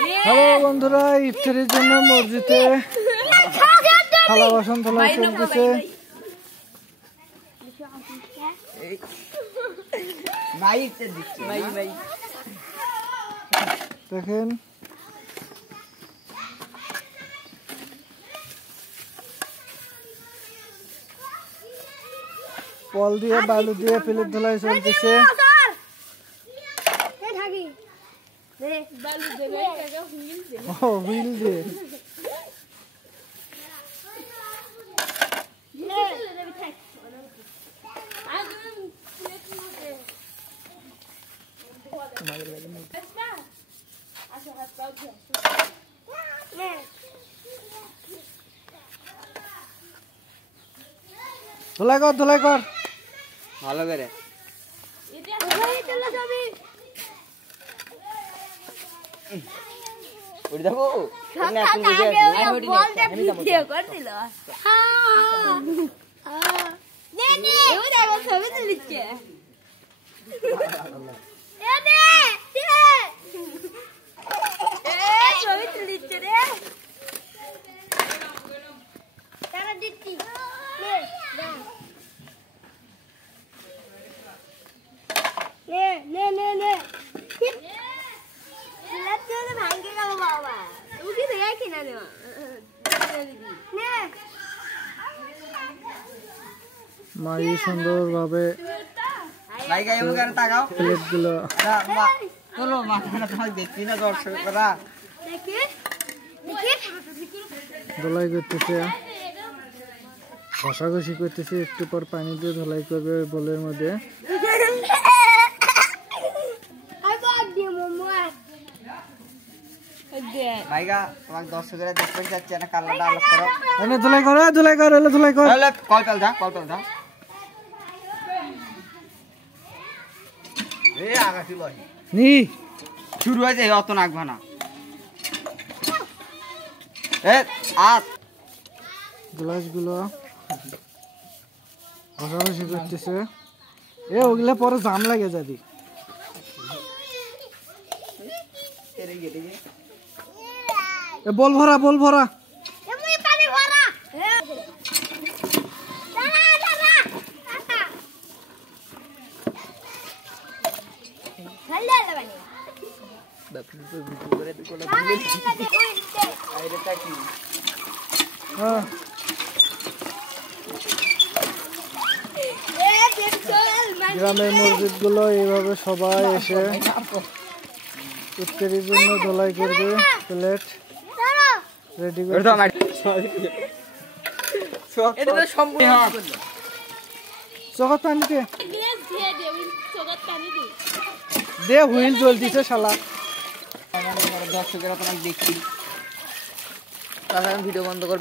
Hello বন্ধুরা, ইফতারের জন্য মসজিদে থালা বাসন তোলা চলতেছে। দেখেন পল দিয়ে বালু দিয়ে প্লেট ধোলাই চলতেছে। হুইল দিয়ে ধোলাই কর ভালো করে। মাই সুন্দর ভাবে প্লেটগুলো ধোলাই করতেছে, ঘষাঘষি করতেছে। একটু পর পানি দিয়ে ধোলাই করবে বোলের মধ্যে। শুরু হয়েছে অত নাকবা না। গ্লাস গুলো ঘষাঘষি করতেছে। ওগুলা পরে জাম লাগে যাবি। বল ভরা গ্রামের মসজিদ গুলো এইভাবে সবাই এসে ইফতারির জন্য ধোলাই করবে। প্লেট রেডি করে চোখত পানি দে হুইল জ্বলতিছে শালা। দর্শকেরা তোমাকে দেখছি, ভিডিও বন্ধ কর।